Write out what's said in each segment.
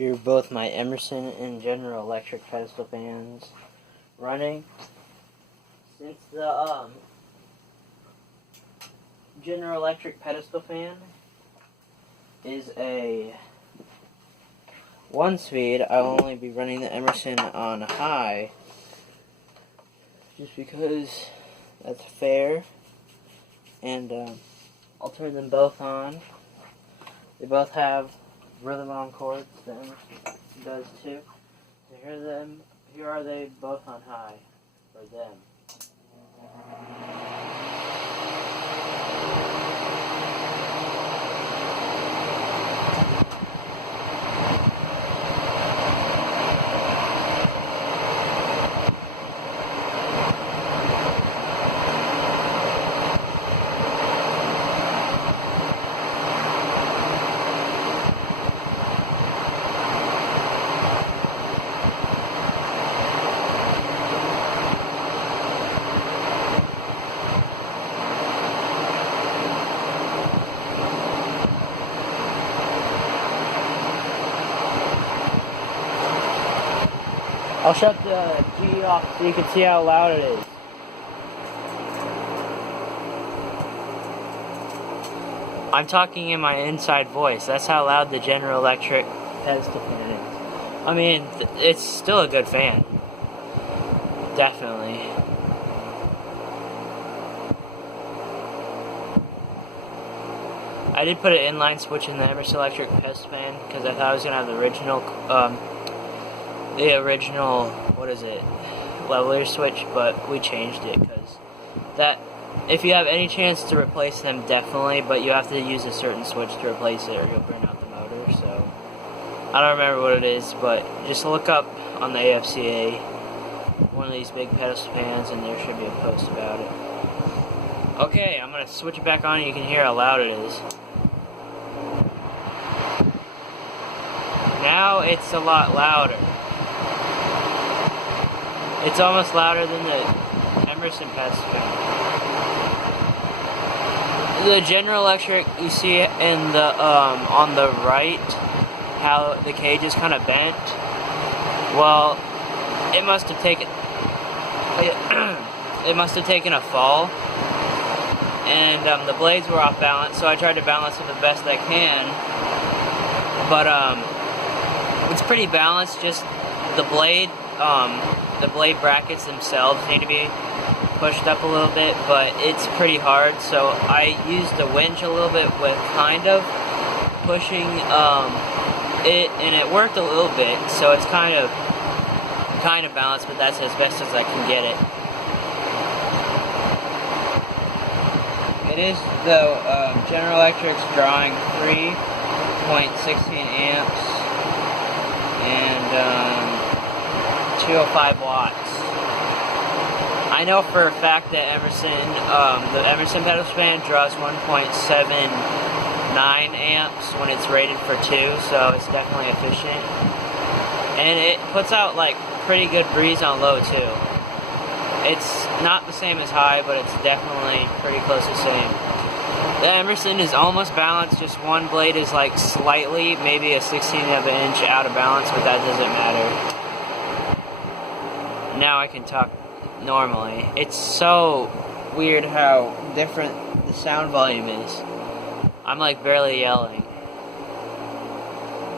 Here are both my Emerson and General Electric pedestal fans running. Since the General Electric pedestal fan is a 1-speed, I'll only be running the Emerson on high, just because that's fair, and I'll turn them both on. They both have really long cords, the Emerson does too. So here are they both on high for them. I'll shut the G off so you can see how loud it is. I'm talking in my inside voice. That's how loud the General Electric pedestal fan is. I mean, it's still a good fan. Definitely. I did put an inline switch in the Emerson Electric pedestal fan because I thought I was going to have the original leveler switch, but we changed it because if you have any chance to replace them, definitely, but you have to use a certain switch to replace it or you'll burn out the motor. So I don't remember what it is, but just look up on the AFCA one of these big pedestal fans and there should be a post about it. Okay, I'm going to switch it back on and you can hear how loud it is. Now it's a lot louder. It's almost louder than the Emerson pedestal fan. The General Electric, you see in the on the right, how the cage is kind of bent. Well, it must have taken a fall, and the blades were off balance. So I tried to balance it the best I can, but it's pretty balanced. Just the blade brackets themselves need to be pushed up a little bit, but it's pretty hard, so I used the winch a little bit with kind of pushing it, and it worked a little bit, so it's kind of balanced, but that's as best as I can get it. It is, though, General Electric's drawing 3.16 amps and 205 watts. I know for a fact that the Emerson pedestal fan draws 1.79 amps when it's rated for 2, so it's definitely efficient. And it puts out like pretty good breeze on low too. It's not the same as high, but it's definitely pretty close to the same. The Emerson is almost balanced, just one blade is like slightly, maybe a 16th of an inch out of balance, but that doesn't matter. Now I can talk normally. It's so weird how different the sound volume is. I'm like barely yelling.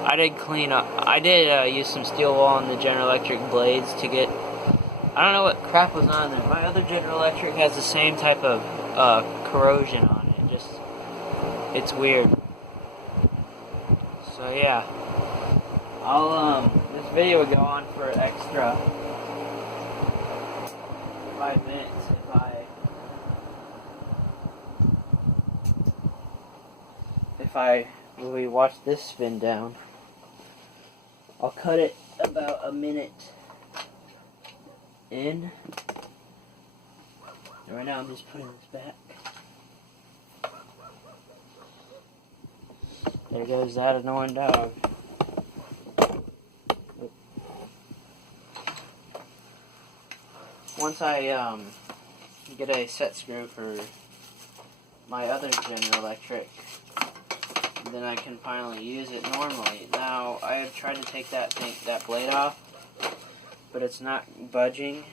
I did clean up. I did use some steel wool on the General Electric blades to get. I don't know what crap was on there. My other General Electric has the same type of corrosion on it. It's weird. So yeah, this video would go on for an extra 5 minutes if we watch this spin down. I'll cut it about a minute in. And right now I'm just putting this back. There goes that annoying dog. Once I get a set screw for my other General Electric, then I can finally use it normally. Now, I have tried to take that blade off, but it's not budging.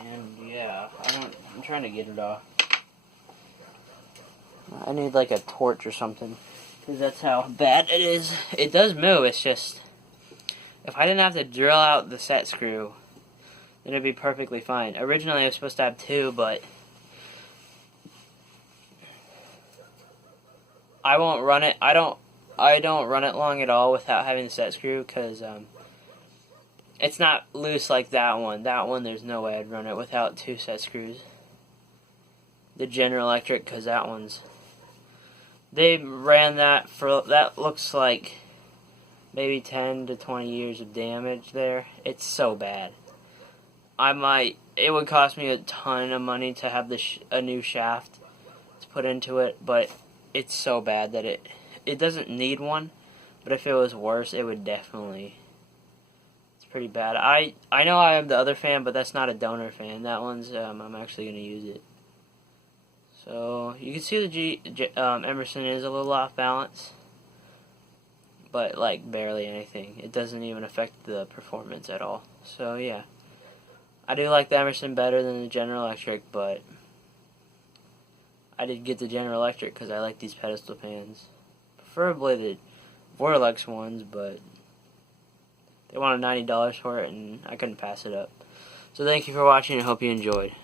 And yeah, I'm trying to get it off. I need like a torch or something, because that's how bad it is. It does move, it's just, if I didn't have to drill out the set screw, then it'd be perfectly fine. Originally I was supposed to have 2, but I won't run it. I don't run it long at all without having the set screw, because it's not loose like that one. That one, there's no way I'd run it without 2 set screws. The General Electric, because that one's, they ran that for, that looks like maybe 10 to 20 years of damage there. It's so bad. It would cost me a ton of money to have a new shaft to put into it, but it's so bad that it doesn't need one. But if it was worse, it would definitely. It's pretty bad. I know I have the other fan, but that's not a donor fan. That one's I'm actually gonna use it. So you can see the Emerson is a little off balance, but like barely anything. It doesn't even affect the performance at all. So yeah. I do like the Emerson better than the General Electric, but I did get the General Electric because I like these pedestal pans. Preferably the Vorlex ones, but they wanted $90 for it, and I couldn't pass it up. So thank you for watching, and I hope you enjoyed.